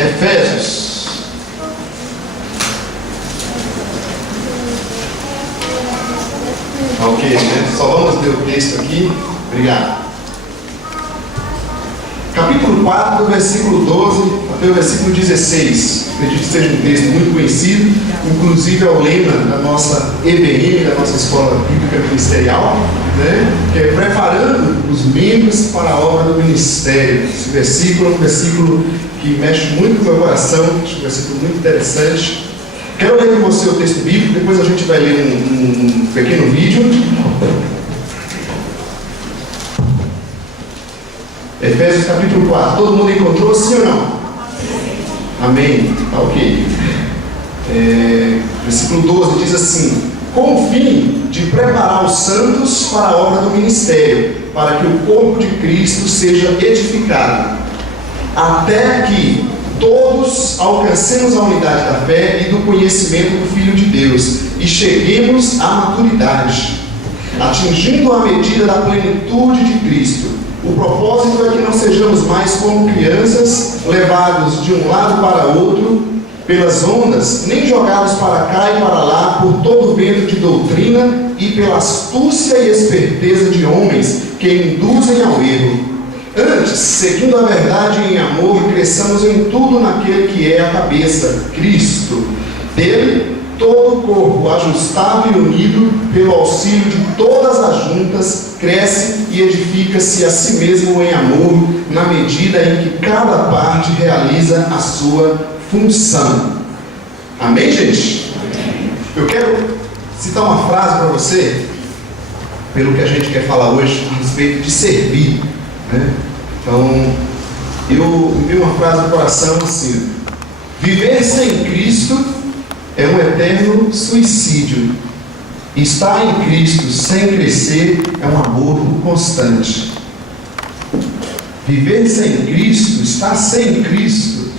Efésios. Ok, né? Só vamos ler o texto aqui. Obrigado. Capítulo 4, do versículo 12 até o versículo 16. Acredito que seja um texto muito conhecido, inclusive é o lema da nossa EBM, da nossa Escola Bíblica Ministerial, né? Que é preparando os membros para a obra do ministério. Esse versículo é um versículo que mexe muito com o meu coração, acho um versículo muito interessante. Quero ler com você o texto bíblico, depois a gente vai ler um pequeno vídeo. Efésios capítulo 4. Todo mundo encontrou, sim ou não? Amém. Tá ok. Versículo 12 diz assim: com o fim de preparar os santos para a obra do ministério, para que o corpo de Cristo seja edificado, até que todos alcancemos a unidade da fé e do conhecimento do Filho de Deus e cheguemos à maturidade, atingindo a medida da plenitude de Cristo. O propósito é que não sejamos mais como crianças, levados de um lado para outro pelas ondas, nem jogados para cá e para lá por todo vento de doutrina e pela astúcia e esperteza de homens que induzem ao erro. Antes, seguindo a verdade em amor, cresçamos em tudo naquele que é a cabeça, Cristo. Dele, todo o corpo, ajustado e unido pelo auxílio de todas as juntas, cresce e edifica-se a si mesmo em amor, na medida em que cada parte realiza a sua função. Amém, gente? Eu quero citar uma frase para você, pelo que a gente quer falar hoje, a respeito de servir, né? Então, eu vi uma frase do coração assim: viver sem Cristo é um eterno suicídio. Estar em Cristo sem crescer é um aborto constante. Viver sem Cristo, estar sem Cristo,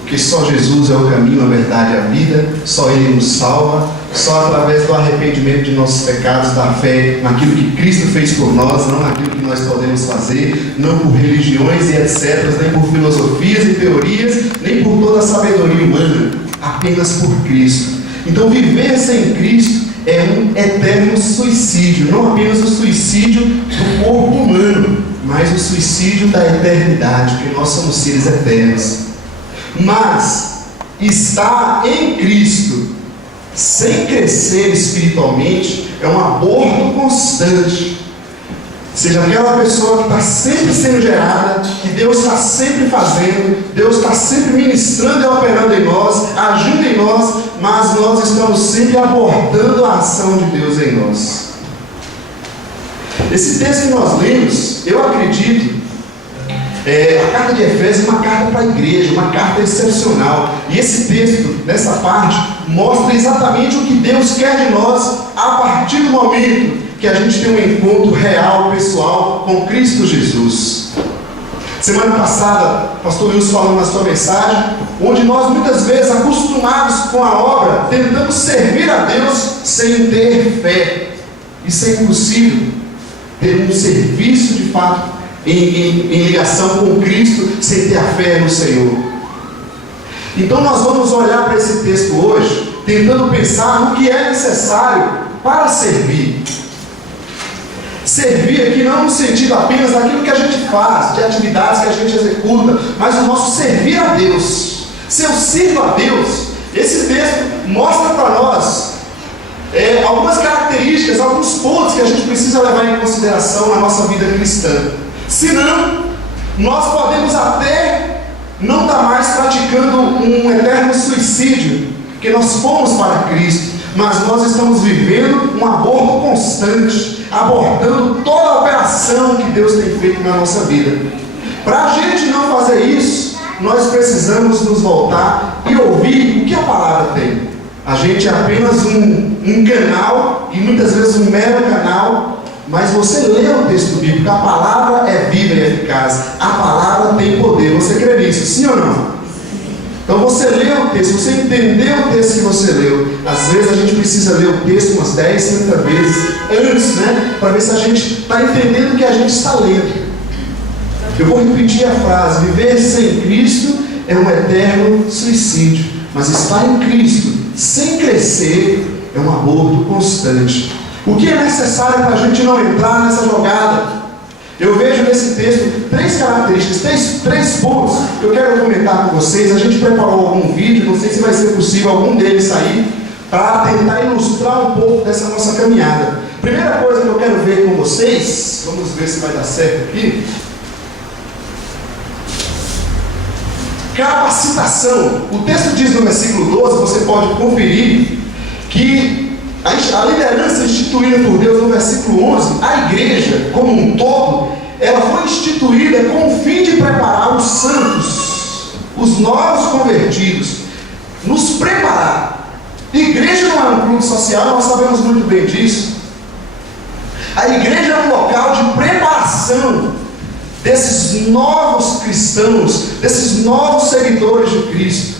porque só Jesus é o caminho, a verdade e a vida, só Ele nos salva, só através do arrependimento de nossos pecados, da fé naquilo que Cristo fez por nós, não naquilo que nós podemos fazer, não por religiões e etc., nem por filosofias e teorias, nem por toda a sabedoria humana, apenas por Cristo. Então viver sem Cristo é um eterno suicídio, não apenas o suicídio do corpo humano, mas o suicídio da eternidade, porque nós somos seres eternos. Mas estar em Cristo sem crescer espiritualmente é um aborto constante. Seja aquela pessoa que está sempre sendo gerada, que Deus está sempre fazendo, Deus está sempre ministrando e operando em nós, agindo em nós, mas nós estamos sempre abortando a ação de Deus em nós. Esse texto que nós lemos, eu acredito, a carta de Efésios é uma carta para a igreja, uma carta excepcional. E esse texto, nessa parte, mostra exatamente o que Deus quer de nós a partir do momento que a gente tem um encontro real, pessoal, com Cristo Jesus. Semana passada, o pastor Wilson falou na sua mensagem, onde nós muitas vezes, acostumados com a obra, tentamos servir a Deus sem ter fé. Isso é impossível, ter um serviço de fato em ligação com Cristo sem ter a fé no Senhor. Então nós vamos olhar para esse texto hoje, tentando pensar no que é necessário para servir. Servir aqui não no sentido apenas daquilo que a gente faz, de atividades que a gente executa, mas o nosso servir a Deus. Se eu sirvo a Deus, esse texto mostra para nós algumas características, alguns pontos que a gente precisa levar em consideração na nossa vida cristã. Senão, nós podemos até não estar mais praticando um eterno suicídio, porque nós fomos para Cristo, mas nós estamos vivendo um aborto constante, abortando toda a operação que Deus tem feito na nossa vida. Para a gente não fazer isso, nós precisamos nos voltar e ouvir o que a palavra tem. A gente é apenas um canal, e muitas vezes um mero canal, mas você lê o texto bíblico, a palavra é viva e eficaz, a palavra tem poder. Você crê nisso, sim ou não? Então você lê o texto, você entendeu o texto que você leu. Às vezes a gente precisa ler o texto umas 10, 30 vezes antes, né? Para ver se a gente está entendendo o que a gente está lendo. Eu vou repetir a frase: viver sem Cristo é um eterno suicídio. Mas estar em Cristo, sem crescer, é um aborto constante. O que é necessário para a gente não entrar nessa jogada? Eu vejo nesse texto três características, três pontos que eu quero comentar com vocês. A gente preparou algum vídeo, não sei se vai ser possível algum deles sair, para tentar ilustrar um pouco dessa nossa caminhada. Primeira coisa que eu quero ver com vocês, vamos ver se vai dar certo aqui. Capacitação. O texto diz no versículo 12, você pode conferir, que a liderança instituída por Deus no versículo 11, a igreja como um todo, ela foi instituída com o fim de preparar os santos, os novos convertidos, nos preparar. Igreja não é um clube social, nós sabemos muito bem disso. A igreja é um local de preparação desses novos cristãos, desses novos seguidores de Cristo.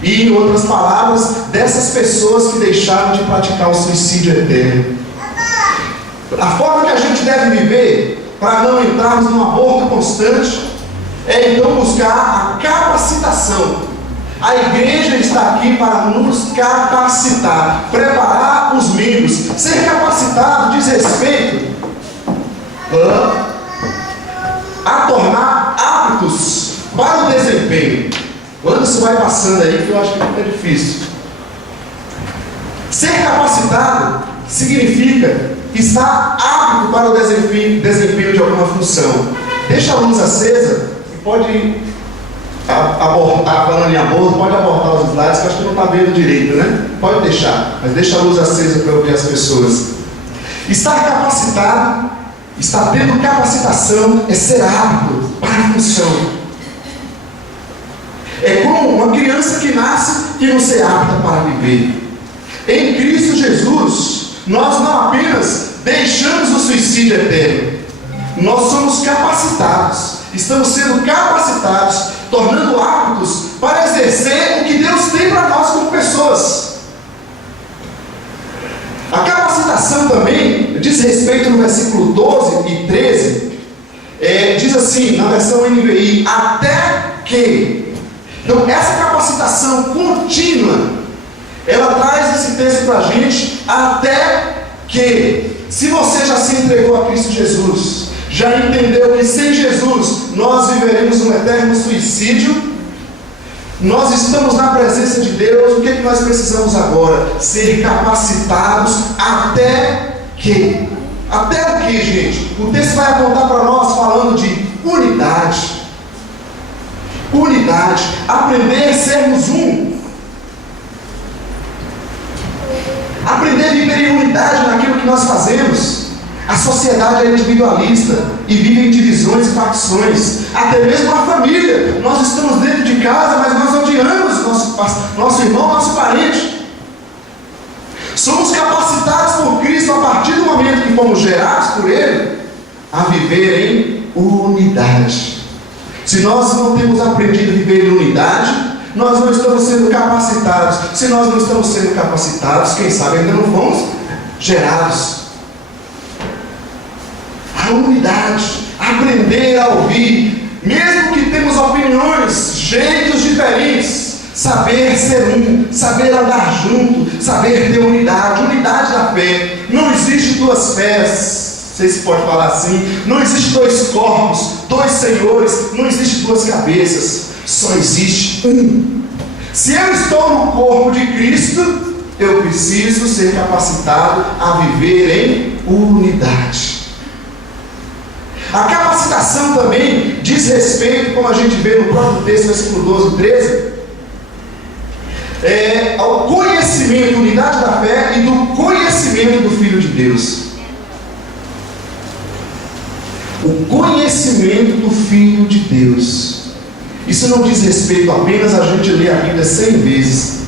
E, em outras palavras, dessas pessoas que deixaram de praticar o suicídio eterno. A forma que a gente deve viver para não entrarmos num aborto constante é então buscar a capacitação. A igreja está aqui para nos capacitar, preparar os membros. Ser capacitado diz respeito a tornar aptos para o desempenho. Quando isso vai passando aí, que eu acho que fica difícil. Ser capacitado significa estar apto para o desempenho de alguma função. Deixa a luz acesa e pode falando em aborto, pode abortar os slides, que eu acho que não está vendo direito, né? Pode deixar, mas deixa a luz acesa para ouvir as pessoas. Estar capacitado, estar tendo capacitação, é ser apto para a função. É como uma criança que nasce e não ser apta para viver. Em Cristo Jesus, nós não apenas deixamos o suicídio eterno, nós somos capacitados, estamos sendo capacitados, tornando aptos para exercer o que Deus tem para nós como pessoas. A capacitação também diz respeito no versículo 12 e 13, diz assim, na versão NVI, até que. Então, essa capacitação contínua, ela traz esse texto para a gente, até que, se você já se entregou a Cristo Jesus, já entendeu que sem Jesus nós viveremos um eterno suicídio, nós estamos na presença de Deus, o que nós precisamos agora? Ser capacitados até que. Até o que, gente? O texto vai apontar para nós falando de unidade. Unidade, aprender a sermos um, aprender a viver em unidade naquilo que nós fazemos. A sociedade é individualista e vive em divisões e facções, até mesmo a família. Nós estamos dentro de casa, mas nós odiamos nosso irmão, nosso parente. Somos capacitados por Cristo a partir do momento que fomos gerados por Ele a viver em unidade. Se nós não temos aprendido a viver em unidade, nós não estamos sendo capacitados. Se nós não estamos sendo capacitados, quem sabe ainda não fomos gerados. A unidade, aprender a ouvir, mesmo que temos opiniões, jeitos diferentes, saber ser um, saber andar junto, saber ter unidade, unidade da fé. Não existe duas fés. Não sei se pode falar assim. Não existe dois corpos, dois senhores, não existe duas cabeças, só existe um. Se eu estou no corpo de Cristo, eu preciso ser capacitado a viver em unidade. A capacitação também diz respeito, como a gente vê no próprio texto, versículo 12 e 13, ao conhecimento, unidade da fé e do conhecimento do Filho de Deus. O conhecimento do Filho de Deus. Isso não diz respeito apenas a gente ler a Bíblia 100 vezes.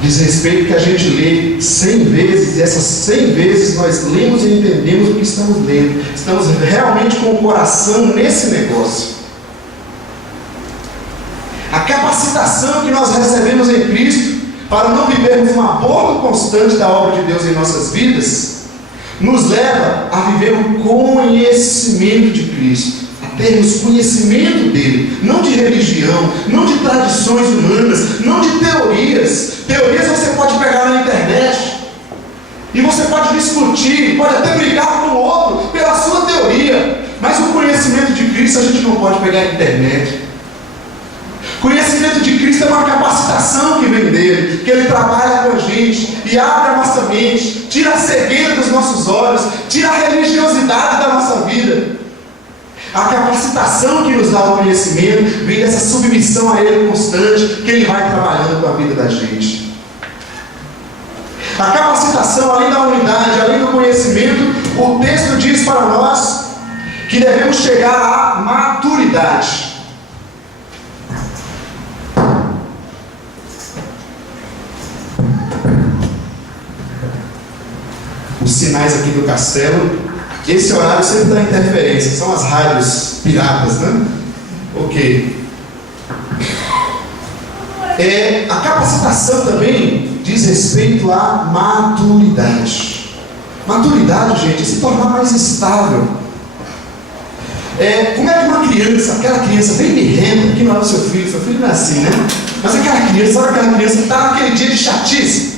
Diz respeito que a gente lê 100 vezes, e essas 100 vezes nós lemos e entendemos o que estamos lendo. Estamos realmente com o coração nesse negócio. A capacitação que nós recebemos em Cristo para não vivermos um aborto constante da obra de Deus em nossas vidas, nos leva a viver o conhecimento de Cristo. A termos conhecimento dele, não de religião, não de tradições humanas, não de teorias. Teorias você pode pegar na internet e você pode discutir, pode até brigar com o outro pela sua teoria, mas o conhecimento de Cristo a gente não pode pegar na internet. Conhecimento de Cristo é uma capacitação que vem dele, que ele trabalha com a gente e abre a nossa mente, tira a cegueira dos nossos olhos, tira a religiosidade da nossa vida. A capacitação que nos dá o conhecimento vem dessa submissão a ele constante, que ele vai trabalhando com a vida da gente. A capacitação, além da unidade, além do conhecimento, o texto diz para nós que devemos chegar à maturidade. Os sinais aqui do castelo, esse horário sempre dá interferência, são as rádios piratas, né? Ok. A capacitação também diz respeito à maturidade. Maturidade, gente, é se tornar mais estável. Como é que uma criança, aquela criança bem birrenta, que não é o seu filho não é assim, né? Mas aquela criança está naquele dia de chatice.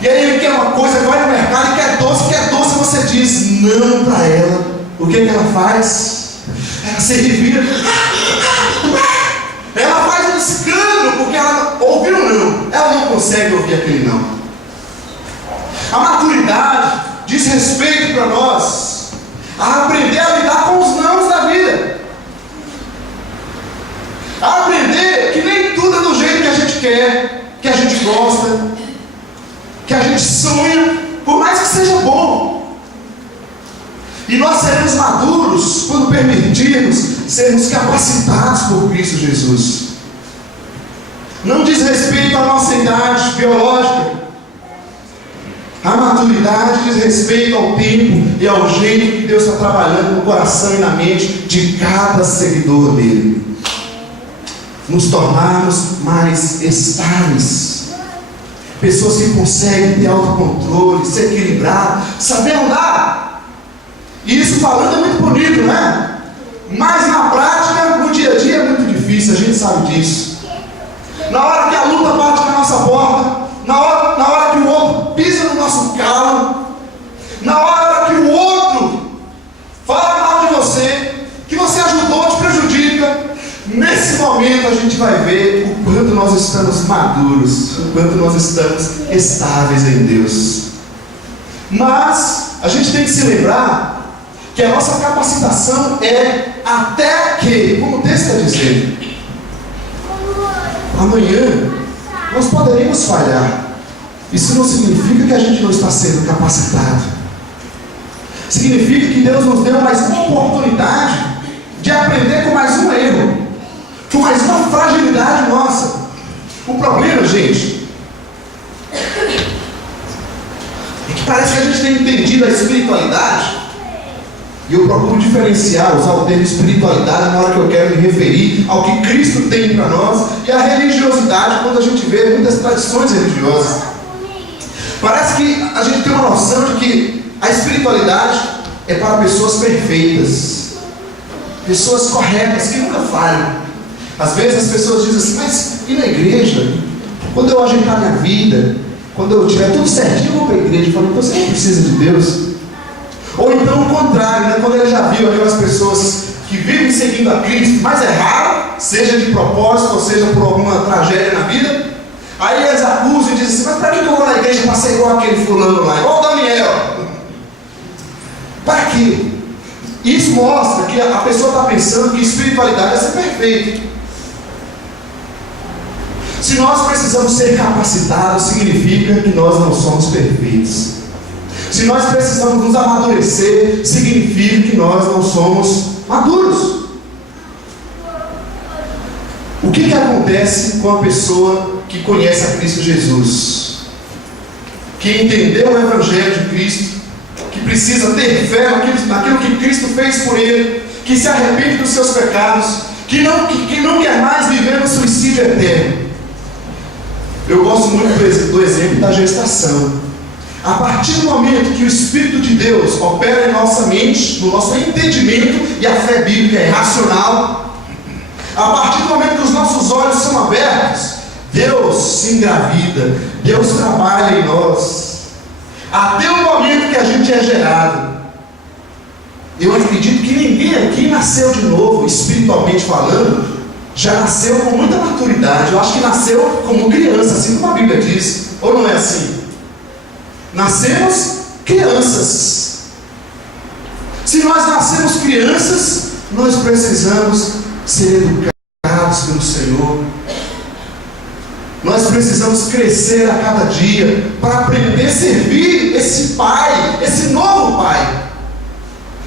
E aí ele quer uma coisa, vai no mercado e quer doce, você diz não para ela. O que ela faz? Ela se revira. Ela faz um escândalo, porque ela ouviu um não. Ela não consegue ouvir aquele não. A maturidade diz respeito para nós a aprender a lidar com os nãos da vida. A aprender que nem tudo é do jeito que a gente quer, que a gente gosta, que a gente sonha, por mais que seja bom. E nós seremos maduros quando permitirmos sermos capacitados por Cristo Jesus. Não diz respeito à nossa idade biológica. A maturidade diz respeito ao tempo e ao jeito que Deus está trabalhando no coração e na mente de cada seguidor dele. Nos tornarmos mais estáveis. Pessoas que conseguem ter autocontrole, se equilibrar, saber andar. E isso falando é muito bonito, né? Mas na prática, no dia a dia é muito difícil, a gente sabe disso. Na hora que a luta bate na nossa porta, na hora que o outro pisa no nosso calo, na hora que o outro fala mal de você, que você ajudou, te prejudica, nesse momento a gente vai ver o quanto nós estamos maduros, o quanto nós estamos estáveis em Deus. Mas a gente tem que se lembrar que a nossa capacitação é até que, como o texto está dizendo, amanhã nós poderemos falhar. Isso não significa que a gente não está sendo capacitado. Significa que Deus nos deu mais uma oportunidade de aprender com mais um erro, com mais uma fragilidade nossa. O problema, gente, é que parece que a gente tem entendido a espiritualidade, e eu procuro diferenciar, usar o termo espiritualidade na hora que eu quero me referir ao que Cristo tem para nós, e a religiosidade quando a gente vê muitas tradições religiosas. Parece que a gente tem uma noção de que a espiritualidade é para pessoas perfeitas, pessoas corretas, que nunca falham. Às vezes as pessoas dizem assim, mas e na igreja? Quando eu ajeitar minha vida, quando eu tiver tudo certinho, eu vou para a igreja. Eu falo, então você não precisa de Deus. Ou então o contrário, né? Quando ele já viu aquelas pessoas que vivem seguindo a Cristo, mas é raro, seja de propósito ou seja por alguma tragédia na vida, aí eles acusam e dizem assim, mas para que eu vou na igreja para ser igual aquele fulano lá, igual o Daniel? Para quê? Isso mostra que a pessoa está pensando que espiritualidade é ser perfeito. Se nós precisamos ser capacitados, significa que nós não somos perfeitos. Se nós precisamos nos amadurecer, significa que nós não somos maduros. O que acontece com a pessoa que conhece a Cristo Jesus? Que entendeu o Evangelho de Cristo, que precisa ter fé naquilo que Cristo fez por ele, que se arrepende dos seus pecados, que não quer mais viver no suicídio eterno. Eu gosto muito do exemplo da gestação. A partir do momento que o Espírito de Deus opera em nossa mente, no nosso entendimento, e a fé bíblica é racional, a partir do momento que os nossos olhos são abertos, Deus se engravida, Deus trabalha em nós, até o momento que a gente é gerado. Eu acredito que ninguém aqui nasceu de novo, espiritualmente falando, já nasceu com muita maturidade. Eu acho que nasceu como criança, assim como a Bíblia diz, ou não é assim? Nascemos crianças. Se nós nascemos crianças, nós precisamos ser educados pelo Senhor. Nós precisamos crescer a cada dia para aprender a servir esse Pai, esse novo Pai.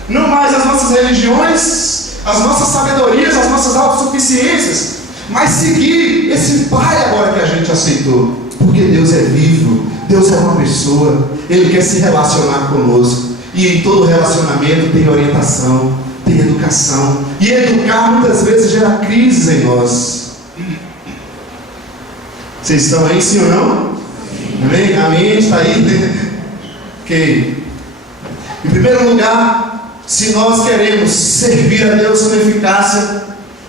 Não mais as nossas religiões, as nossas sabedorias, as nossas autossuficiências, mas seguir esse Pai agora que a gente aceitou. Porque Deus é vivo, Deus é uma pessoa, Ele quer se relacionar conosco. E em todo relacionamento tem orientação, tem educação. E educar muitas vezes gera crises em nós. Vocês estão aí, sim ou não? Amém? Amém? Está aí? Ok. Em primeiro lugar, se nós queremos servir a Deus com eficácia,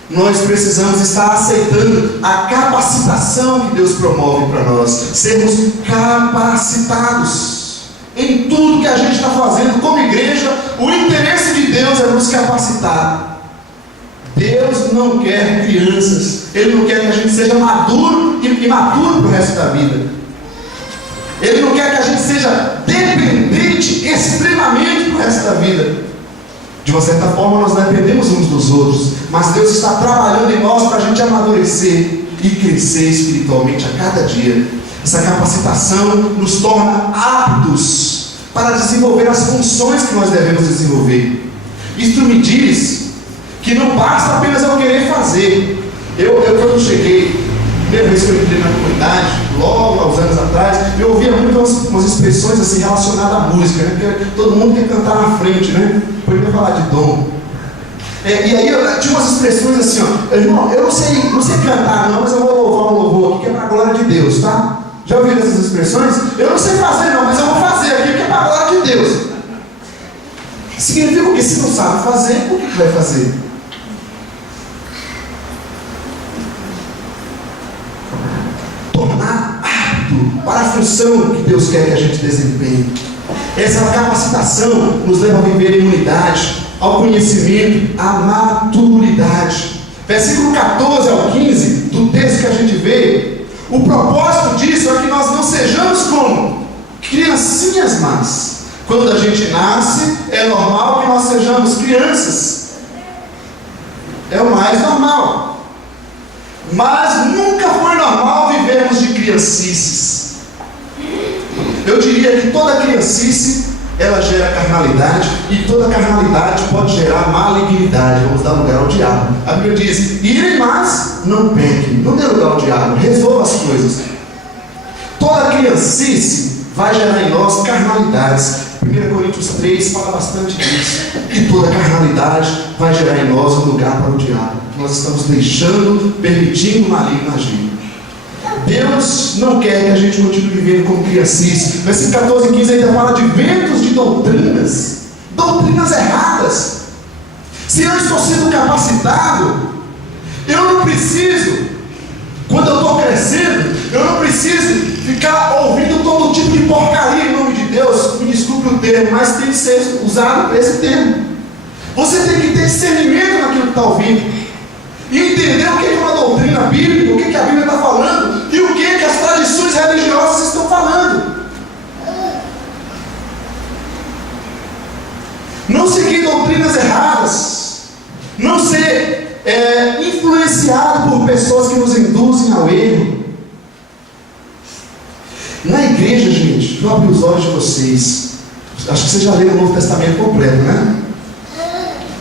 nós precisamos estar aceitando a capacitação que Deus promove para nós. Sermos capacitados em tudo que a gente está fazendo como igreja. O interesse de Deus é nos capacitar. Deus não quer crianças. Ele não quer que a gente seja maduro e imaturo para o resto da vida. Ele não quer que a gente seja dependente extremamente para o resto da vida. De uma certa forma nós dependemos uns dos outros, mas Deus está trabalhando em nós para a gente amadurecer e crescer espiritualmente a cada dia. Essa capacitação nos torna aptos para desenvolver as funções que nós devemos desenvolver. Isto me diz que não basta apenas eu querer fazer. Eu quando cheguei, primeira vez que eu entrei na comunidade, logo há uns anos atrás, eu ouvia muito umas expressões assim relacionadas à música, né? Porque todo mundo quer cantar na frente, né? Depois vai falar de dom. E aí tinha umas expressões assim, ó, irmão, eu não sei cantar não, mas eu vou louvar um louvor aqui que é para a glória de Deus, tá? Já ouviram essas expressões? Eu não sei fazer não, mas eu vou fazer aqui que é para a glória de Deus. Significa que se não sabe fazer, por que vai fazer? Tornar apto para a função que Deus quer que a gente desempenhe. Essa capacitação nos leva a viver em unidade, ao conhecimento, à maturidade. Versículo 14 ao 15 do texto que a gente vê, o propósito disso é que nós não sejamos como criancinhas más. Quando a gente nasce, é normal que nós sejamos crianças. É o mais normal. Mas nunca foi normal vivermos de criancices. Eu diria que toda criancice, ela gera carnalidade, e toda carnalidade pode gerar malignidade. Vamos dar lugar ao diabo. A Bíblia diz: irem mais, não pequem. Não dê lugar ao diabo, resolva as coisas. Toda criancice vai gerar em nós carnalidades. 1 Coríntios 3 fala bastante disso. E toda carnalidade vai gerar em nós um lugar para o diabo. Nós estamos permitindo o maligno agir. Deus não quer que a gente continue vivendo como criancice. Versículo 14 e 15 ainda fala de ventos de doutrinas erradas. Se eu estou sendo capacitado, eu não preciso, quando eu estou crescendo, eu não preciso ficar ouvindo todo tipo de porcaria em nome de Deus. Me desculpe o termo, mas tem que ser usado esse termo. Você tem que ter discernimento naquilo que está ouvindo e entender o que é uma doutrina bíblica, o que a Bíblia está falando e o que as tradições religiosas estão falando. Não seguir doutrinas erradas, não ser influenciado por pessoas que nos induzem ao erro. Na igreja, gente, eu abri os olhos de vocês. Acho que vocês já leram o Novo Testamento completo, né?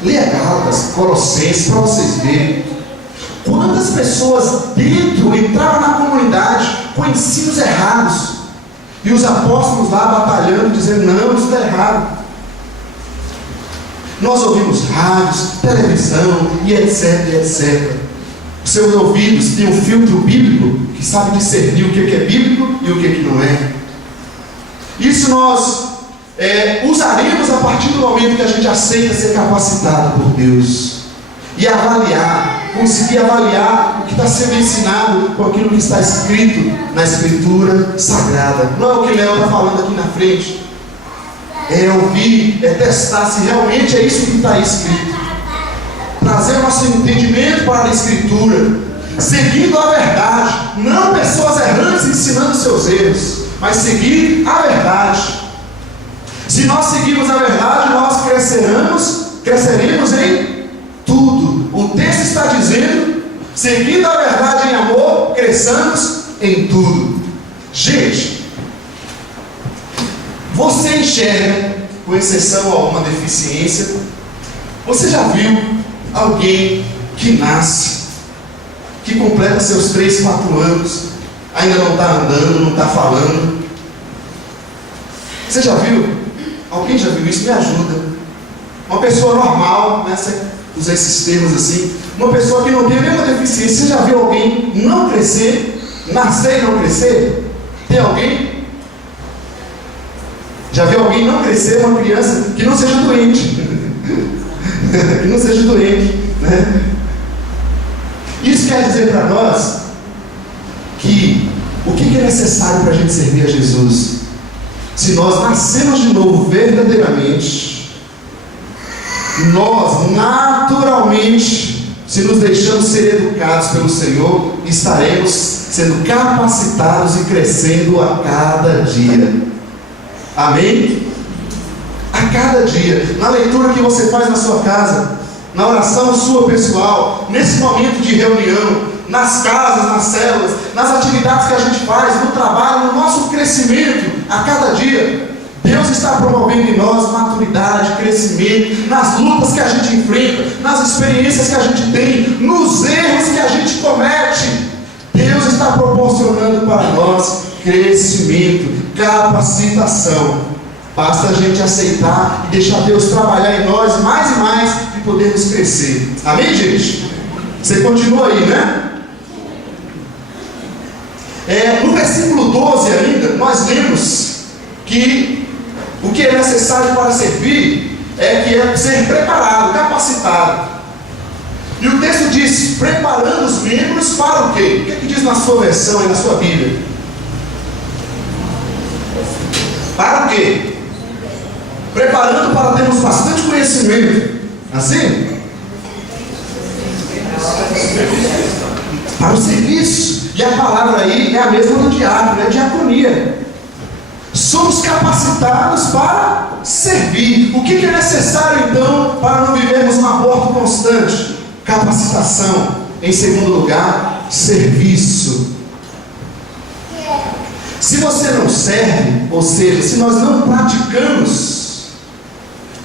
Leia Gálatas, Colossenses, para vocês verem. Quantas pessoas dentro entravam na comunidade com ensinos errados, e os apóstolos lá batalhando, dizendo: não, isso está errado. Nós ouvimos rádios, televisão e etc, etc. Os seus ouvidos têm um filtro bíblico que sabe discernir o que é bíblico e o que não é. Isso nós usaremos a partir do momento que a gente aceita ser capacitado por Deus e avaliar, conseguir avaliar o que está sendo ensinado com aquilo que está escrito na Escritura Sagrada. Não é o que Léo está falando aqui na frente. É ouvir, é testar se realmente é isso que está aí escrito. Trazer nosso entendimento para a Escritura, seguindo a verdade, não pessoas errantes ensinando seus erros, mas seguir a verdade. Se nós seguirmos a verdade, nós cresceremos em tudo. O texto está dizendo, seguindo a verdade em amor, cresçamos em tudo. Gente, você enxerga, com exceção a uma deficiência, você já viu alguém que nasce, que completa seus 3, 4 anos, ainda não está andando, não está falando? Você já viu? Alguém já viu isso? Me ajuda. Uma pessoa normal, né? Usar esses termos assim, uma pessoa que não tem nenhuma deficiência. Você já viu alguém não crescer, nascer e não crescer? Tem alguém? Já viu alguém não crescer, uma criança que não seja doente? Que não seja doente, né? Isso quer dizer para nós que o que é necessário para a gente servir a Jesus? Se nós nascemos de novo verdadeiramente, nós naturalmente, se nos deixamos ser educados pelo Senhor, estaremos sendo capacitados e crescendo a cada dia. Amém? A cada dia, na leitura que você faz na sua casa, na oração sua pessoal, nesse momento de reunião, nas casas, nas células, nas atividades que a gente faz, no trabalho, no nosso crescimento a cada dia, Deus está promovendo em nós maturidade, crescimento, nas lutas que a gente enfrenta, nas experiências que a gente tem, nos erros que a gente comete. Deus está proporcionando para nós crescimento, capacitação. Basta a gente aceitar e deixar Deus trabalhar em nós mais e mais e podermos crescer. Amém, gente? Você continua aí, né? No versículo 12 ainda, nós lemos que o que é necessário para servir é ser preparado, capacitado. E o texto diz, preparando os membros para o quê? O que é que diz na sua versão e na sua Bíblia? Para o quê? Preparando para termos bastante conhecimento. Assim? Para o serviço. E a palavra aí é a mesma do diácono, é diaconia. Somos capacitados para servir. O que é necessário então para não vivermos um aborto constante? Capacitação. Em segundo lugar, serviço. Se você não serve, ou seja, se nós não praticamos,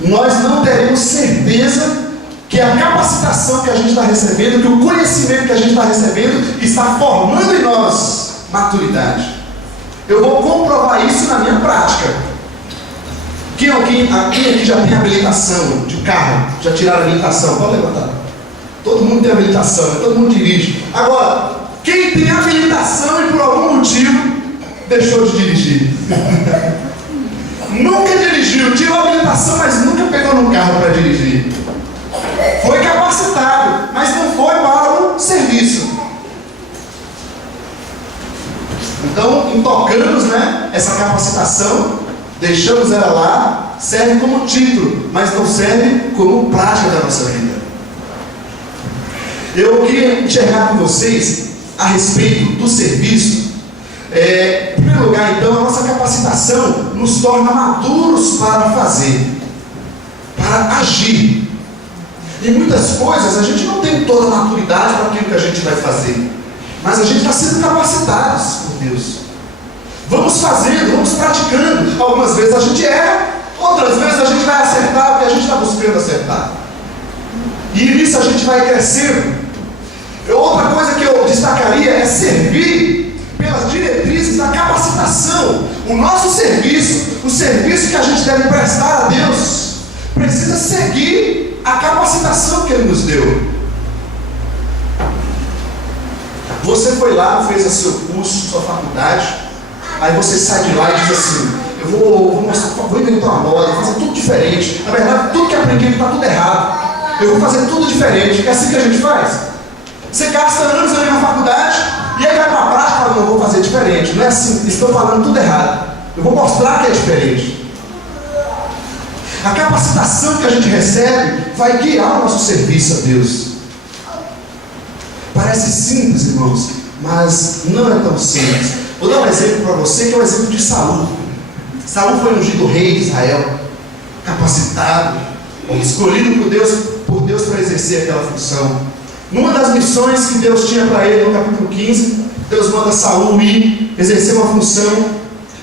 nós não teremos certeza que a capacitação que a gente está recebendo, que o conhecimento que a gente está recebendo, está formando em nós maturidade. Eu vou comprovar isso na minha prática. Quem aqui já tem habilitação de carro? Já tiraram a habilitação? Pode levantar. Todo mundo tem habilitação, todo mundo dirige. Agora, quem tem habilitação e por algum motivo deixou de dirigir? Nunca dirigiu, tirou a habilitação, mas nunca pegou no carro para dirigir. Foi capacitado, mas não foi para o serviço. Então, intocamos, essa capacitação, deixamos ela lá, serve como título, mas não serve como prática da nossa vida. Eu queria enxergar com vocês a respeito do serviço. Em primeiro lugar, então, a nossa capacitação nos torna maduros para fazer, para agir. Em muitas coisas a gente não tem toda a maturidade para aquilo que a gente vai fazer, mas a gente está sendo capacitados por Deus. Vamos fazendo, vamos praticando. Algumas vezes a gente erra, outras vezes a gente vai acertar o que a gente está buscando acertar. E nisso a gente vai crescendo. Outra coisa que eu destacaria é servir pelas diretrizes da capacitação. O nosso serviço, o serviço que a gente deve prestar a Deus, precisa seguir a capacitação que Ele nos deu. Você foi lá, fez o seu curso, sua faculdade, Aí você sai de lá e diz assim: eu vou inventar uma moda, vou fazer tudo diferente. Na verdade, tudo que aprendi está tudo errado. Eu vou fazer tudo diferente. É assim que a gente faz. Você gasta anos ali na faculdade e aí vai para a prática e fala: não, vou fazer diferente. Não é assim, estão falando tudo errado. Eu vou mostrar que é diferente. A capacitação que a gente recebe vai guiar o nosso serviço a Deus. Parece simples, irmãos, mas não é tão simples. Vou dar um exemplo para você, que é o exemplo de Saul. Saul foi ungido rei de Israel, capacitado, escolhido por Deus para exercer aquela função. Numa das missões que Deus tinha para ele, no capítulo 15, Deus manda Saul ir exercer uma função,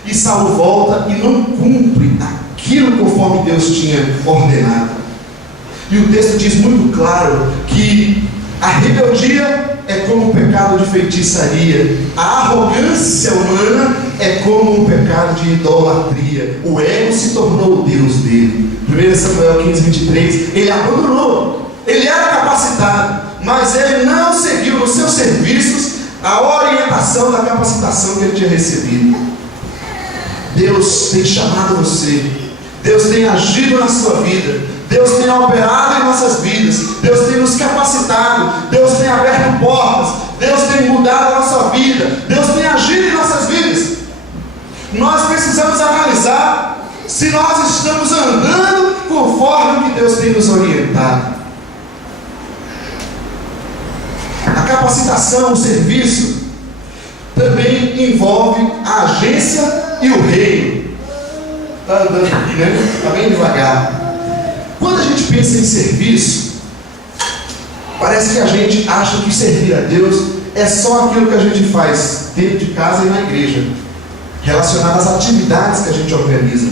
e Saul volta e não cumpre aquilo conforme Deus tinha ordenado. E o texto diz muito claro que a rebeldia é como um pecado de feitiçaria, a arrogância humana é como um pecado de idolatria. O ego se tornou o Deus dele. 1 Samuel 15, 23, ele abandonou, ele era capacitado, mas ele não seguiu nos seus serviços a orientação da capacitação que ele tinha recebido. Deus tem chamado você, Deus tem agido na sua vida, Deus tem operado em nossas vidas, Deus tem nos capacitado, Deus tem aberto portas, Deus tem mudado a nossa vida, Deus tem agido em nossas vidas. Nós precisamos analisar se nós estamos andando conforme o que Deus tem nos orientado. A capacitação, o serviço, também envolve a agência e o reino. Está andando aqui, né? Está bem devagar. Quando a gente pensa em serviço, parece que a gente acha que servir a Deus é só aquilo que a gente faz dentro de casa e na igreja, relacionado às atividades que a gente organiza.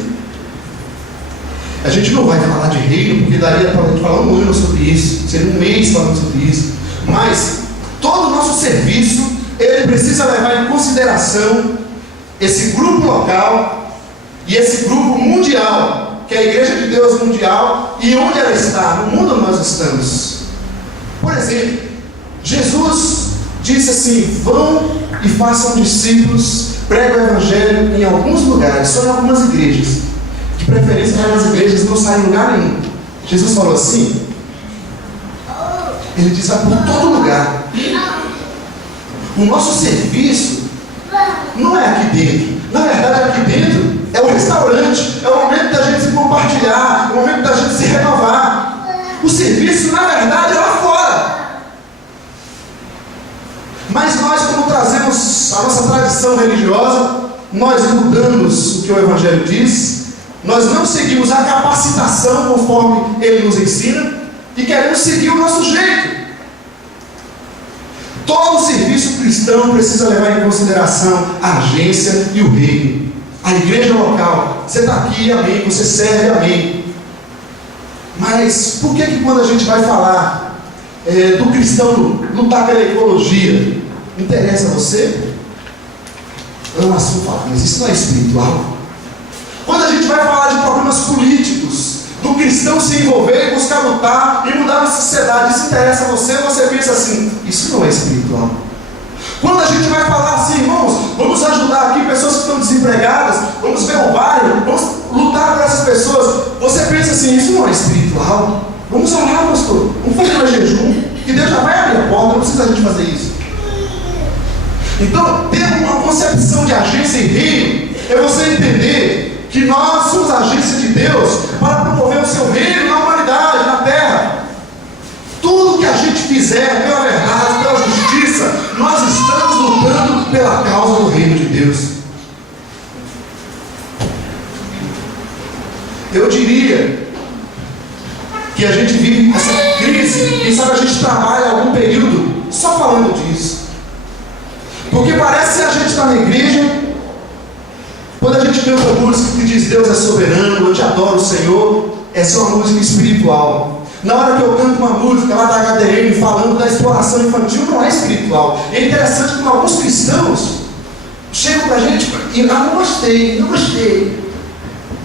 A gente não vai falar de reino, porque daria para a gente falar um ano sobre isso, seria um mês falando sobre isso. Mas todo o nosso serviço, ele precisa levar em consideração esse grupo local e esse grupo mundial, que é a Igreja de Deus mundial, e onde ela está, no mundo onde nós estamos. Por exemplo, Jesus disse assim: vão e façam discípulos, preguem o Evangelho em alguns lugares, só em algumas igrejas. De preferência, as igrejas não saem em lugar nenhum. Jesus falou assim, ele diz: vai por todo lugar. O nosso serviço não é aqui dentro. Na verdade, aqui dentro é o restaurante, é o momento da gente se compartilhar, é o momento da gente se renovar. O serviço, na verdade, é lá fora. Mas nós, como trazemos a nossa tradição religiosa, nós mudamos o que o Evangelho diz, nós não seguimos a capacitação conforme ele nos ensina e queremos seguir o nosso jeito. Todo serviço cristão precisa levar em consideração a agência e o reino. A igreja local, você está aqui, amém, você serve, amém. Mas por que quando a gente vai falar do cristão lutar pela ecologia, interessa a você? É um assunto falar, mas isso não é espiritual. Quando a gente vai falar de problemas políticos, do cristão se envolver e buscar lutar e mudar a sociedade, isso interessa a você, você pensa assim, isso não é espiritual. Quando a gente vai falar assim, irmãos, vamos ajudar aqui pessoas que estão desempregadas, vamos ver o bairro, vamos lutar por essas pessoas, você pensa assim, isso não é espiritual. Vamos orar, pastor, vamos fazer um jejum, que Deus já vai abrir a porta, não precisa a gente fazer isso. Então, ter uma concepção de agência e reino é você entender que nós somos a agência de Deus para promover o seu reino na humanidade, na terra. Tudo que a gente fizer pela verdade, pela justiça, nós estamos lutando pela causa do reino de Deus. Eu diria que a gente vive essa crise, quem sabe a gente trabalha algum período só falando disso. Porque parece que a gente está na igreja, quando a gente canta música que diz Deus é soberano, eu te adoro, Senhor, essa é uma música espiritual. Na hora que eu canto uma música lá da HDM falando da exploração infantil, não é espiritual. É interessante que alguns cristãos chegam pra gente e não gostei, não gostei.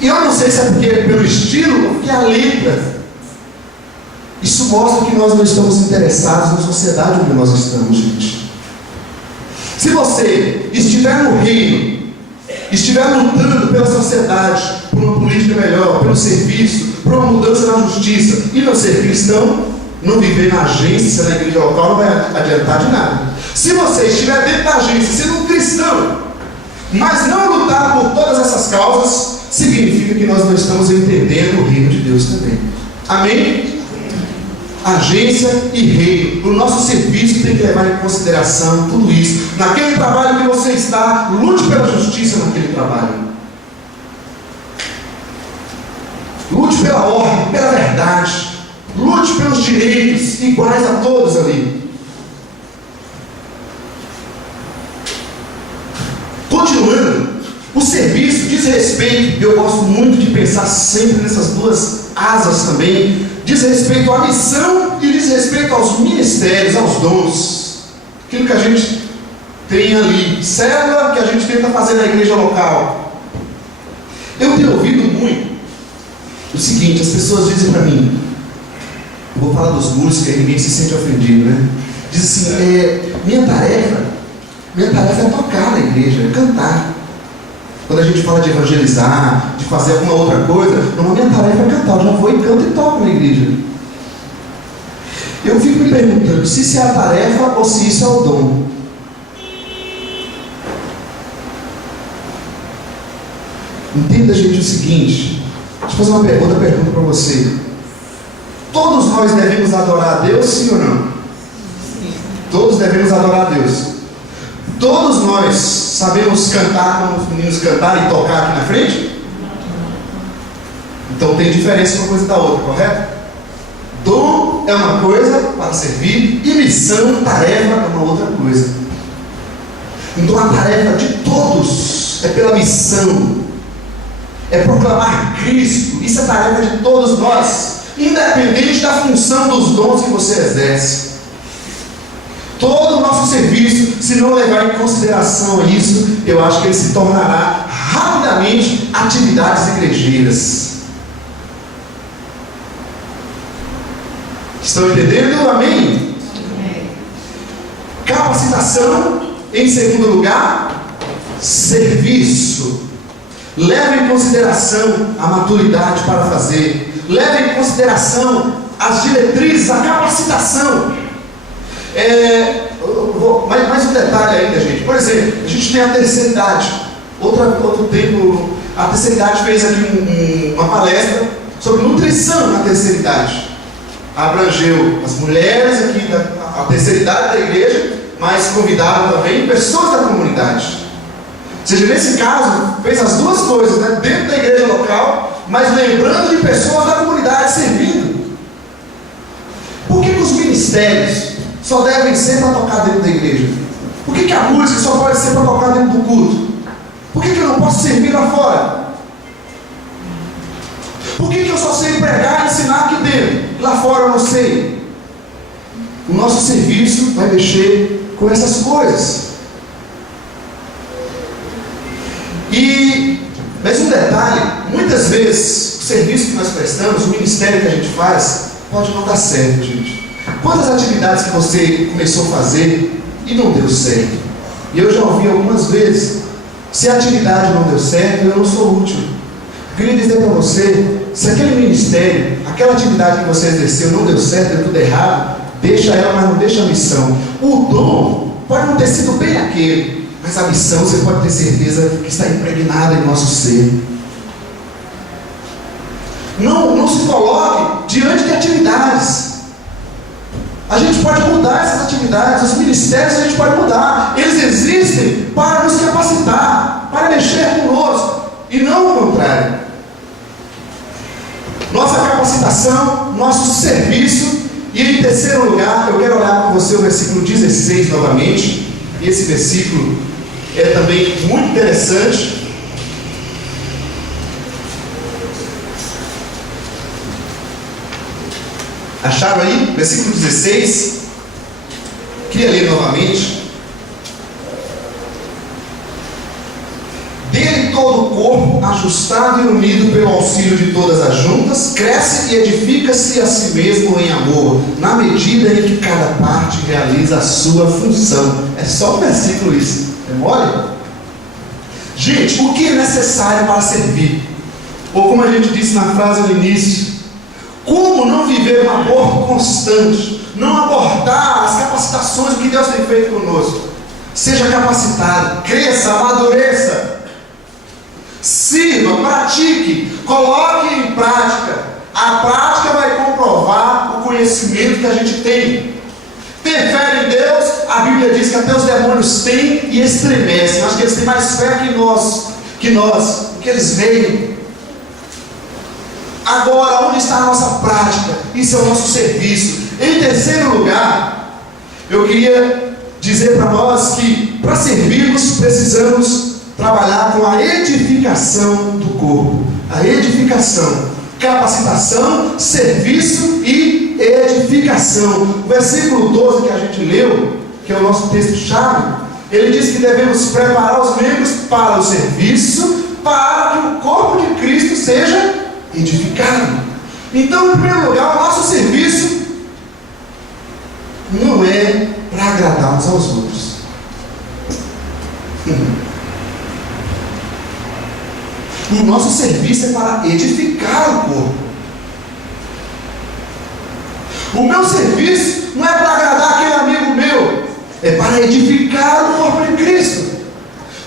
E eu não sei se é porque pelo estilo ou porque a letra. Isso mostra que nós não estamos interessados na sociedade onde nós estamos, gente. Se você estiver no reino, estiver lutando pela sociedade, por uma política melhor, pelo serviço, por uma mudança na justiça, e não ser cristão, não viver na agência, na igreja local, não vai adiantar de nada. Se você estiver dentro da agência, sendo um cristão, mas não lutar por todas essas causas, significa que nós não estamos entendendo o reino de Deus também. Amém? Agência e reino. O nosso serviço tem que levar em consideração tudo isso. Naquele trabalho que você está, lute pela justiça naquele trabalho. Lute pela ordem, pela verdade. Lute pelos direitos iguais a todos ali. Continuando, o serviço diz respeito, eu gosto muito de pensar sempre nessas duas asas também, diz respeito à missão e diz respeito aos ministérios, aos dons, aquilo que a gente tem ali, célula que a gente tenta fazer na igreja local. Eu tenho ouvido muito o seguinte, as pessoas dizem para mim, eu vou falar dos músicos, que ninguém se sente ofendido, né? Diz assim, minha tarefa é tocar na igreja, é cantar. Quando a gente fala de evangelizar, de fazer alguma outra coisa, não, a minha tarefa é cantar, eu já vou e canto e toco na igreja. Eu fico me perguntando se isso é a tarefa ou se isso é o dom. Entenda, gente, o seguinte, deixa eu fazer uma outra pergunta para você. Todos nós devemos adorar a Deus, sim ou não? Sim. Todos devemos adorar a Deus. Todos nós sabemos cantar como os meninos cantaram e tocar aqui na frente? Então tem diferença uma coisa da outra, correto? Dom é uma coisa para servir e missão, tarefa é uma outra coisa. Então a tarefa de todos é pela missão, é proclamar Cristo. Isso é tarefa de todos nós, independente da função dos dons que você exerce. Todo o nosso serviço, se não levar em consideração isso, eu acho que ele se tornará rapidamente atividades igrejeiras. Estão entendendo? Amém? Capacitação, em segundo lugar, serviço. Leve em consideração a maturidade para fazer. Leve em consideração as diretrizes, a capacitação. Mais um detalhe ainda, gente. Por exemplo, a gente tem a terceira idade. Outro tempo, a terceira idade fez aqui uma palestra sobre nutrição na terceira idade. Abrangeu as mulheres aqui da terceira idade da igreja, mas convidaram também pessoas da comunidade. Ou seja, nesse caso, fez as duas coisas, né? Dentro da igreja local, mas lembrando de pessoas da comunidade servindo. Por que os ministérios só devem ser para tocar dentro da igreja? Por que a música só pode ser para tocar dentro do culto? Por que eu não posso servir lá fora? Por que eu só sei pregar e ensinar aqui dentro? Lá fora eu não sei. O nosso serviço vai mexer com essas coisas. E mais um detalhe, muitas vezes o serviço que nós prestamos, o ministério que a gente faz, pode não dar certo, gente. Quantas atividades que você começou a fazer e não deu certo? E eu já ouvi algumas vezes, se a atividade não deu certo, eu não sou útil. Eu queria dizer para você, se aquele ministério, aquela atividade que você exerceu não deu certo, deu tudo errado, deixa ela, mas não deixa a missão. O dom pode não ter sido bem aquele, mas a missão você pode ter certeza que está impregnada em nosso ser. Não se coloque diante de atividades. A gente pode mudar essas atividades, os ministérios a gente pode mudar. Eles existem para nos capacitar, para mexer conosco, e não o contrário. Nossa capacitação, nosso serviço. E em terceiro lugar, eu quero olhar com você o versículo 16 novamente. E esse versículo é também muito interessante. Acharam aí? Versículo 16. Queria ler novamente. Dele todo o corpo, ajustado e unido pelo auxílio de todas as juntas, cresce e edifica-se a si mesmo em amor, na medida em que cada parte realiza a sua função. É só um versículo isso. É mole? Gente, o que é necessário para servir? Ou como a gente disse na frase no início, como não viver um amor constante, não abortar as capacitações que Deus tem feito conosco? Seja capacitado, cresça, amadureça, sirva, pratique, coloque em prática. A prática vai comprovar o conhecimento que a gente tem. Ter fé em Deus, a Bíblia diz que até os demônios têm e estremecem. Acho que eles têm mais fé que nós, porque eles veem. Agora, onde está a nossa prática? Isso é o nosso serviço. Em terceiro lugar, eu queria dizer para nós que para servirmos precisamos trabalhar com a edificação do corpo. A edificação, capacitação, serviço e edificação. O versículo 12 que a gente leu, que é o nosso texto-chave, ele diz que devemos preparar os membros para o serviço, para que o corpo de Cristo seja edificado. Então, em primeiro lugar, o nosso serviço não é para agradar uns aos outros. O nosso serviço é para edificar o corpo. O meu serviço não é para agradar aquele amigo meu, é para edificar o corpo de Cristo.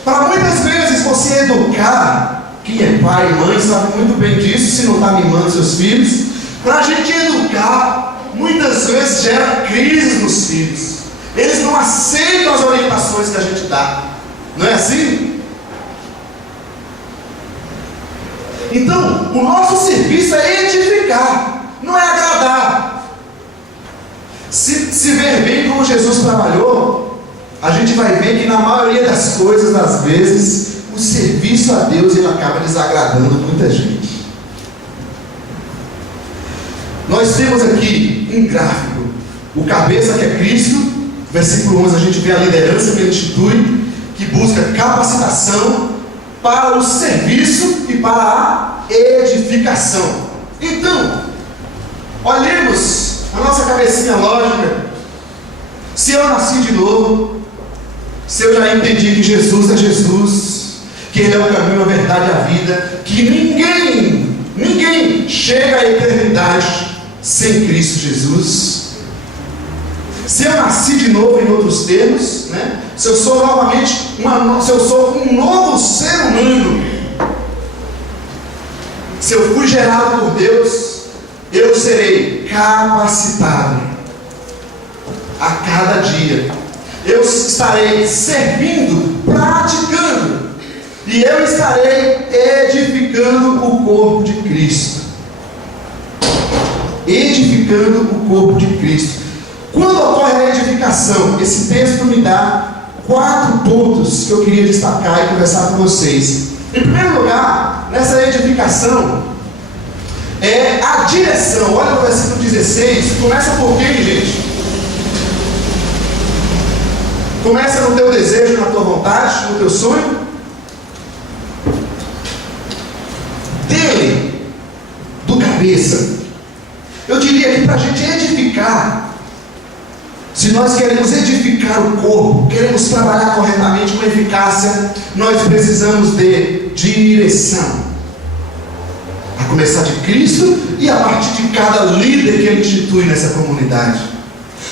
Para muitas vezes você educar, quem é pai e mãe sabe muito bem disso, se não está mimando seus filhos, para a gente educar, muitas vezes gera crises nos filhos. Eles não aceitam as orientações que a gente dá. Não é assim? Então, o nosso serviço é edificar, não é agradar. Se ver bem como Jesus trabalhou, a gente vai ver que na maioria das coisas, às vezes, o serviço a Deus ele acaba desagradando muita gente. Nós temos aqui um gráfico, o cabeça que é Cristo, versículo 11, a gente vê a liderança que ele institui, que busca capacitação para o serviço e para a edificação. Então, olhemos a nossa cabecinha lógica. Se eu nasci de novo, se eu já entendi que Jesus é Jesus, que Ele é o caminho, a verdade e a vida, que ninguém chega à eternidade sem Cristo Jesus. Se eu nasci de novo, em outros termos, né? Se eu sou novamente se eu sou um novo ser humano, se eu fui gerado por Deus, eu serei capacitado a cada dia. Eu estarei servindo, praticando, e eu estarei edificando o corpo de Cristo. Edificando o corpo de Cristo. Quando ocorre a edificação, esse texto me dá 4 pontos que eu queria destacar e conversar com vocês. Em primeiro lugar, nessa edificação, é a direção. Olha o versículo 16. Começa por quem, gente? Começa no teu desejo, na tua vontade, no teu sonho. Dele, do cabeça. Eu diria que para a gente edificar, se nós queremos edificar o corpo, queremos trabalhar corretamente com eficácia, nós precisamos de direção. A começar de Cristo e a partir de cada líder que Ele institui nessa comunidade.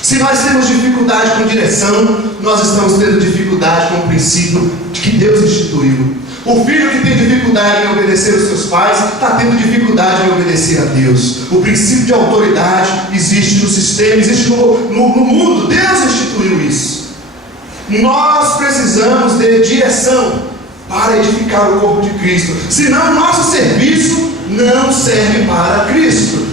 Se nós temos dificuldade com direção, nós estamos tendo dificuldade com o princípio de que Deus instituiu. O filho que tem dificuldade em obedecer os seus pais, está tendo dificuldade em obedecer a Deus. O princípio de autoridade existe no sistema, existe no mundo. Deus instituiu isso. Nós precisamos de direção para edificar o corpo de Cristo. Senão o nosso serviço não serve para Cristo.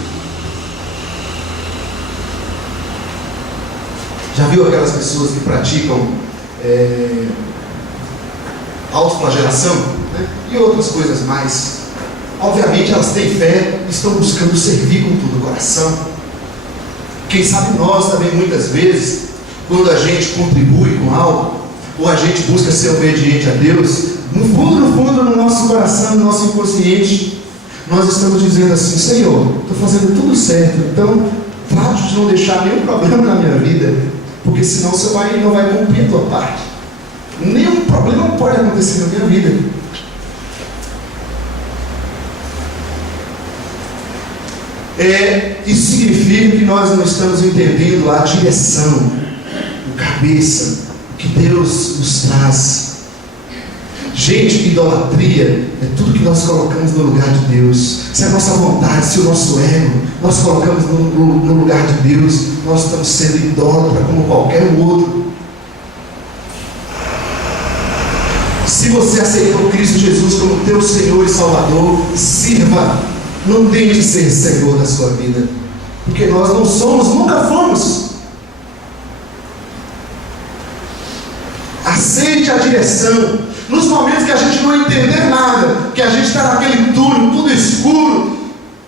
Já viu aquelas pessoas que praticam autoflagelação, né? E outras coisas mais? Obviamente elas têm fé, estão buscando servir com todo o coração. Quem sabe nós também muitas vezes, quando a gente contribui com algo, ou a gente busca ser obediente a Deus, no fundo, no nosso coração, no nosso inconsciente, nós estamos dizendo assim: Senhor, estou fazendo tudo certo, então trate de não deixar nenhum problema na minha vida, porque senão você não vai cumprir a tua parte. Nenhum problema pode acontecer na minha vida. Isso significa que nós não estamos entendendo a direção, o cabeça, que Deus nos traz. Gente, idolatria é tudo que nós colocamos no lugar de Deus. Se a nossa vontade, se o nosso ego, nós colocamos no lugar de Deus, nós estamos sendo idólatra como qualquer outro. Se você aceitou Cristo Jesus como teu Senhor e Salvador, sirva, não tente ser Senhor da sua vida, porque nós não somos, nunca fomos. Aceite a direção. Nos momentos que a gente não entender nada, que a gente está naquele túnel, tudo escuro,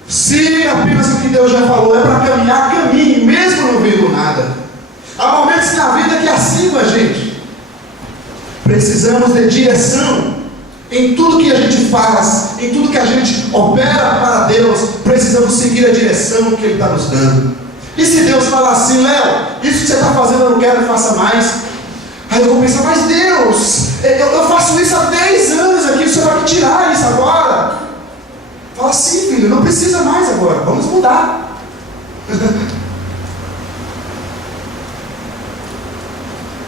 siga apenas o que Deus já falou. É para caminhar, caminhe, mesmo não vendo nada. Há momentos na vida que assim a gente precisamos de direção. Em tudo que a gente faz, em tudo que a gente opera para Deus, precisamos seguir a direção que Ele está nos dando. E se Deus falar assim: Léo, isso que você está fazendo eu não quero que faça mais. Aí eu vou pensar: mas Deus, eu faço isso há 10 anos aqui, o Senhor vai me tirar isso agora? Fala assim: filho, não precisa mais agora, vamos mudar.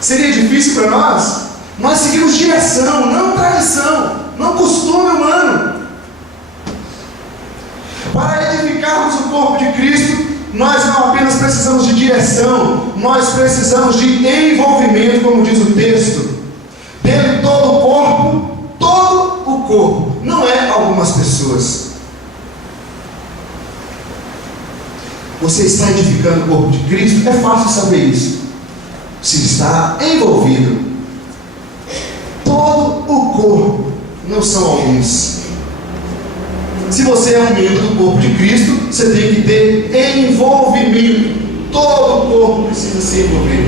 Seria difícil para nós? Nós seguimos direção, não tradição, não costume humano. Para edificarmos o corpo de Cristo, nós não apenas precisamos de direção, nós precisamos de envolvimento, como diz o texto. Dele todo o corpo, não é algumas pessoas. Você está edificando o corpo de Cristo? É fácil saber isso, se está envolvido. Todo o corpo, não são alguns. Se você é um membro do corpo de Cristo, você tem que ter envolvimento. Todo o corpo precisa se envolver,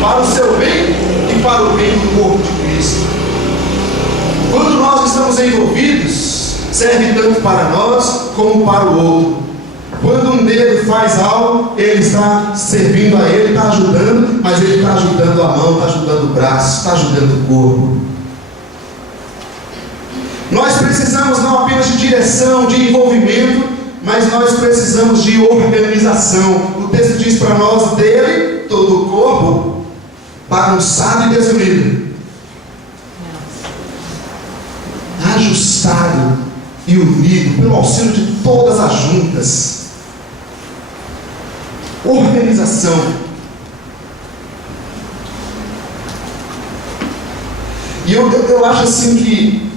para o seu bem e para o bem do corpo de Cristo. Quando nós estamos envolvidos, serve tanto para nós como para o outro. Quando um dedo faz algo, ele está servindo a ele, está ajudando, mas ele está ajudando a mão, está ajudando o braço, está ajudando o corpo. Nós precisamos não apenas de direção, de envolvimento, mas nós precisamos de organização. O texto diz para nós: dele, todo o corpo, bagunçado e desunido, ajustado e unido pelo auxílio de todas as juntas. Organização. E eu acho assim que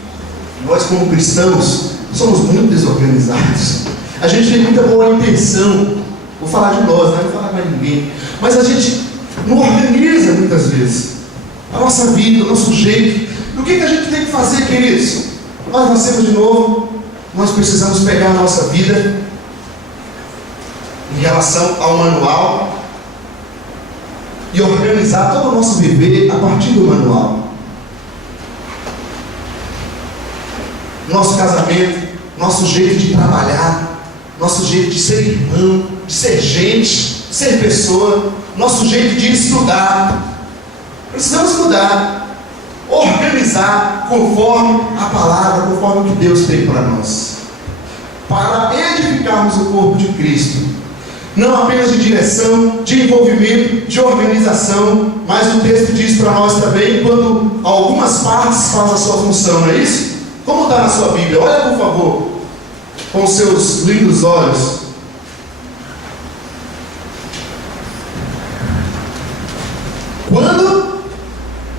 nós, como cristãos, somos muito desorganizados. A gente tem muita boa intenção. Vou falar de nós, não vou falar para ninguém. Mas a gente não organiza muitas vezes a nossa vida, o nosso jeito. E o que a gente tem que fazer, queridos? Nós nascemos de novo. Nós precisamos pegar a nossa vida em relação ao manual e organizar todo o nosso viver a partir do manual. Nosso casamento, nosso jeito de trabalhar, nosso jeito de ser irmão, de ser gente, de ser pessoa, nosso jeito de estudar. Precisamos mudar, organizar conforme a palavra, conforme o que Deus tem para nós, para edificarmos o corpo de Cristo. Não apenas de direção, de envolvimento, de organização, mas o texto diz para nós também quando algumas partes fazem a sua função, não é isso? Como está na sua Bíblia? Olha, por favor, com os seus lindos olhos. Quando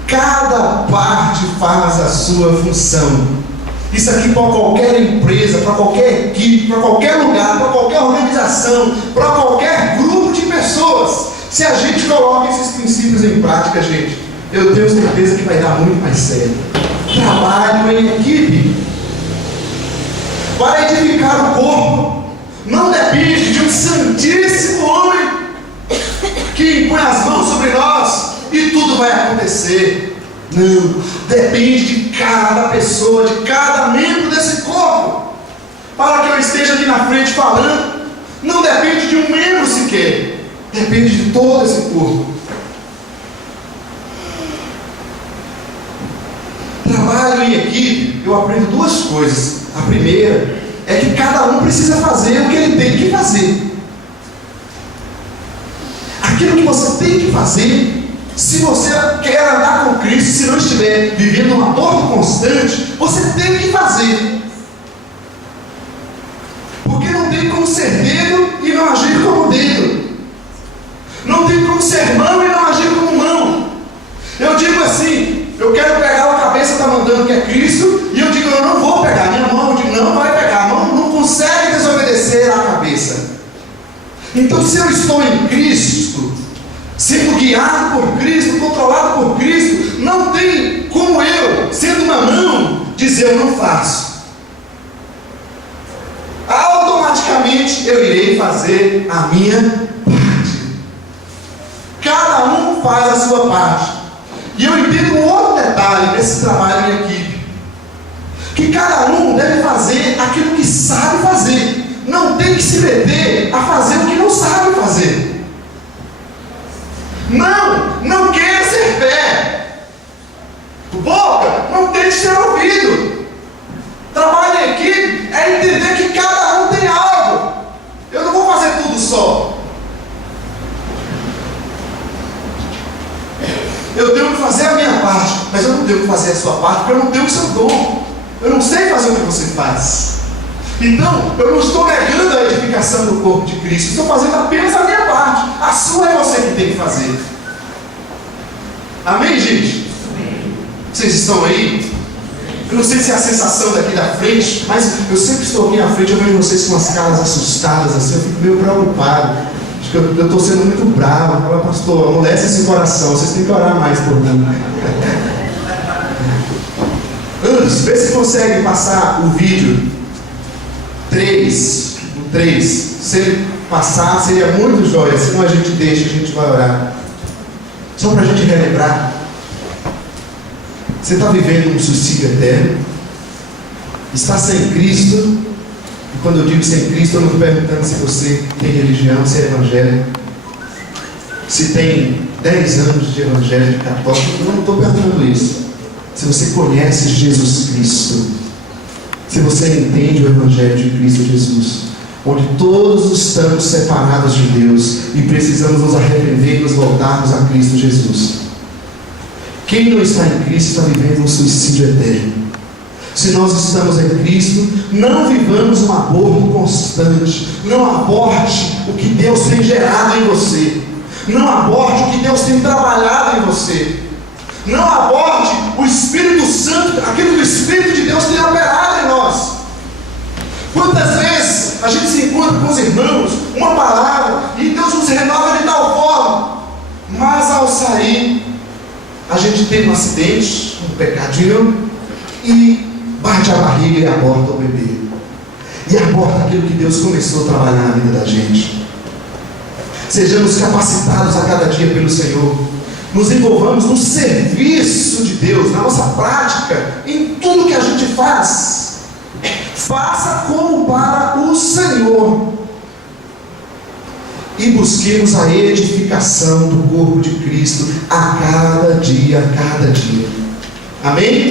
cada parte faz a sua função. Isso aqui para qualquer empresa, para qualquer equipe, para qualquer lugar, para qualquer organização, para qualquer grupo de pessoas. Se a gente coloca esses princípios em prática, gente, eu tenho certeza que vai dar muito mais sério. Trabalho em equipe para edificar o corpo não depende de um santíssimo homem que impõe as mãos sobre nós e tudo vai acontecer. Não, depende de cada pessoa, de cada membro desse corpo. Para que eu esteja aqui na frente falando, não depende de um membro sequer, depende de todo esse corpo. Trabalho em equipe, eu aprendo duas coisas. A primeira é que cada um precisa fazer o que ele tem que fazer. Aquilo que você tem que fazer, se você quer andar com Cristo, se não estiver vivendo um aborto constante, você tem que fazer. Porque não tem como ser dedo e não agir como dedo. Não tem como ser mão e não agir como mão. Eu digo assim, eu quero pegar, a cabeça está mandando que é Cristo, e eu digo, eu não vou pegar, minha mão, eu digo, não vai pegar, a mão não consegue desobedecer à cabeça. Então, se eu estou em Cristo, sendo guiado por Cristo, controlado por Cristo, não tem como eu, sendo uma mão, dizer eu não faço. Automaticamente eu irei fazer a minha parte. Cada um faz a sua parte. E eu entendo um outro detalhe nesse trabalho em equipe, que cada um deve fazer aquilo que sabe fazer. Não tem que se meter a fazer o que não sabe fazer. Não queira ser pé. Boca, não tente ser ouvido. Trabalho em equipe é entender que cada um tem algo. Eu não vou fazer tudo só. Eu tenho que fazer a minha parte, mas eu não tenho que fazer a sua parte, porque eu não tenho o seu dom. Eu não sei fazer o que você faz. Então, eu não estou negando a edificação do corpo de Cristo, estou fazendo apenas a minha parte. A sua é você que tem que fazer. Amém, gente? Vocês estão aí? Eu não sei se é a sensação daqui da frente, mas eu sempre estou aqui na frente, eu vejo vocês com umas caras assustadas assim, eu fico meio preocupado. Acho que eu estou sendo muito bravo. Eu falo, pastor, amolece esse coração, vocês têm que orar mais por mim. Antes, vê se consegue passar o vídeo 3. Se ele passar, seria muito jóia, senão a gente deixa, a gente vai orar. Só para a gente relembrar. Você está vivendo um suicídio eterno? Está sem Cristo? E quando eu digo sem Cristo, eu não estou perguntando se você tem religião, se é evangélico, se tem 10 anos de evangelho católico. Eu não estou perguntando isso. Se você conhece Jesus Cristo, se você entende o Evangelho de Cristo Jesus, onde todos estamos separados de Deus e precisamos nos arrepender e nos voltarmos a Cristo Jesus. Quem não está em Cristo está vivendo um suicídio eterno. Se nós estamos em Cristo, não vivamos um aborto constante. Não aborte o que Deus tem gerado em você. Não aborte o que Deus tem trabalhado em você. Não aborte o Espírito Santo, aquilo que o Espírito de Deus tem operado em nós. Quantas vezes a gente se encontra com os irmãos, uma palavra, e Deus nos renova de tal forma, mas ao sair, a gente tem um acidente, um pecadinho, e bate a barriga e aborta o bebê. E aborta aquilo que Deus começou a trabalhar na vida da gente. Sejamos capacitados a cada dia pelo Senhor. Nos envolvamos no serviço de Deus, na nossa prática, em tudo que a gente faz. Faça como para o Senhor. E busquemos a edificação do corpo de Cristo a cada dia, a cada dia. Amém?